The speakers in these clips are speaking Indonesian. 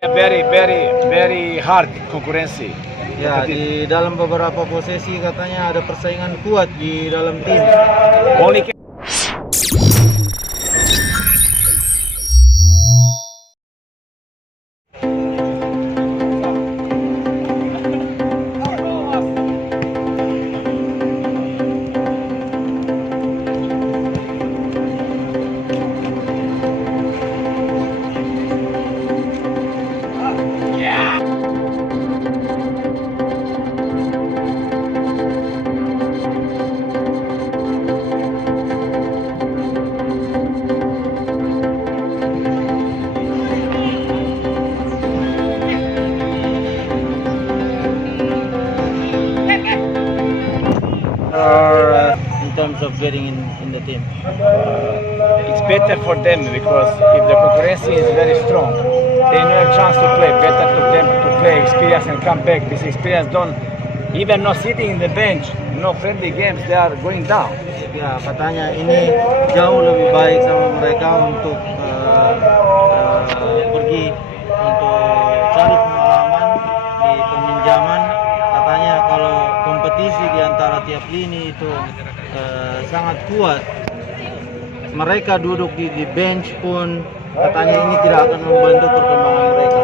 Very hard konkurensi. Ya, di dalam beberapa posisi katanya ada persaingan kuat di dalam tim. Only In terms of getting in the team. it's better for them because if the konkurensi is very strong, they no have chance to play. Better to them to play experience and come back. This experience don't even not sitting in the bench, no friendly games, they are going down. Ya, katanya ini jauh lebih baik sama mereka untuk pergi untuk cari pengalaman di peminjaman. Katanya kalau kompetisi di antara tiap lini itu sangat kuat, mereka duduk di bench pun katanya ini tidak akan membantu perkembangan mereka.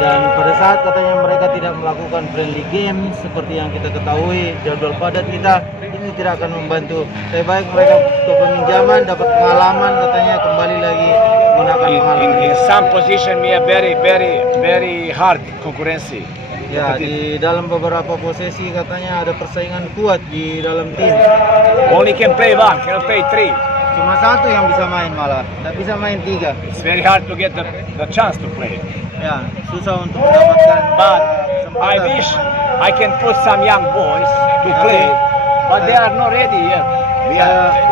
Dan pada saat katanya mereka tidak melakukan friendly game seperti yang kita ketahui, jadwal padat kita, ini tidak akan membantu. Lebih baik mereka ke peminjaman, dapat pengalaman, katanya kembali lagi menggunakan pengalaman. In some position we are very hard konkurensi. Ya, di dalam beberapa posisi katanya ada persaingan kuat di dalam tim. Only can play one, cannot play three. Cuma satu yang bisa main malah, tidak bisa main tiga. It's very hard to get the chance to play. Ya, susah untuk mendapatkan. But I wish I can put some young boys to play, but they are not ready yet.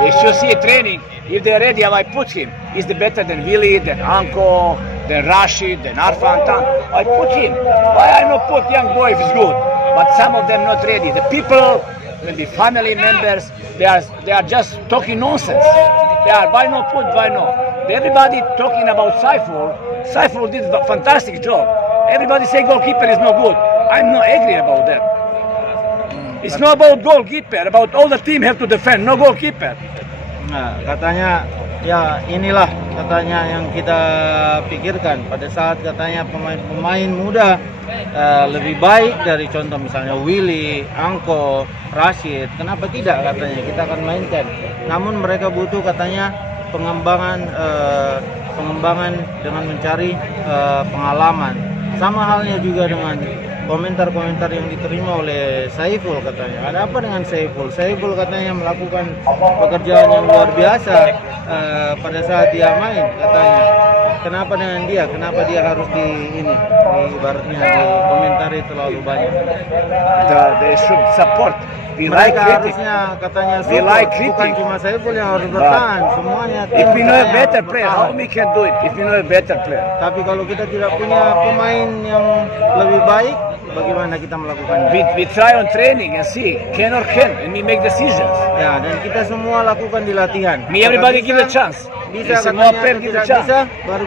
If you see training, if they are ready, I might put him. He's better than Willy, than Anko, than Rashid, than Arfan Tan. I put him. Why I not put young boy if it's good? But some of them not ready. The people, maybe family members, they are just talking nonsense. They are why not put, why not? Everybody talking about Saiful. Saiful did a fantastic job. Everybody say goalkeeper is no good. I'm not agree about that. It's not about goalkeeper, about all the team have to defend, no goalkeeper. Nah, katanya ya inilah katanya yang kita pikirkan pada saat katanya pemain-pemain muda lebih baik dari contoh misalnya Willy, Anko, Rashid. Kenapa tidak katanya kita akan mainkan. Namun mereka butuh katanya pengembangan dengan mencari pengalaman. Sama halnya juga dengan komentar-komentar yang diterima oleh Saiful katanya. Ada apa dengan Saiful? Saiful katanya melakukan pekerjaan yang luar biasa pada saat dia main katanya. Kenapa dengan dia? Kenapa dia harus ibaratnya dikomentari terlalu banyak? They should support. Mereka harusnya katanya support, bukan cuma Saiful yang harus bertahan, semuanya. If we know a better player, how we can do it? If we know a better player. Tapi kalau kita tidak punya pemain yang lebih baik, bagaimana kita melakukannya? We try on training and see can or can, and we make decisions. Ya, dan kita semua lakukan di latihan. Me everybody give a chance. Bisa Semua katanya player give a tidak chance. bisa, baru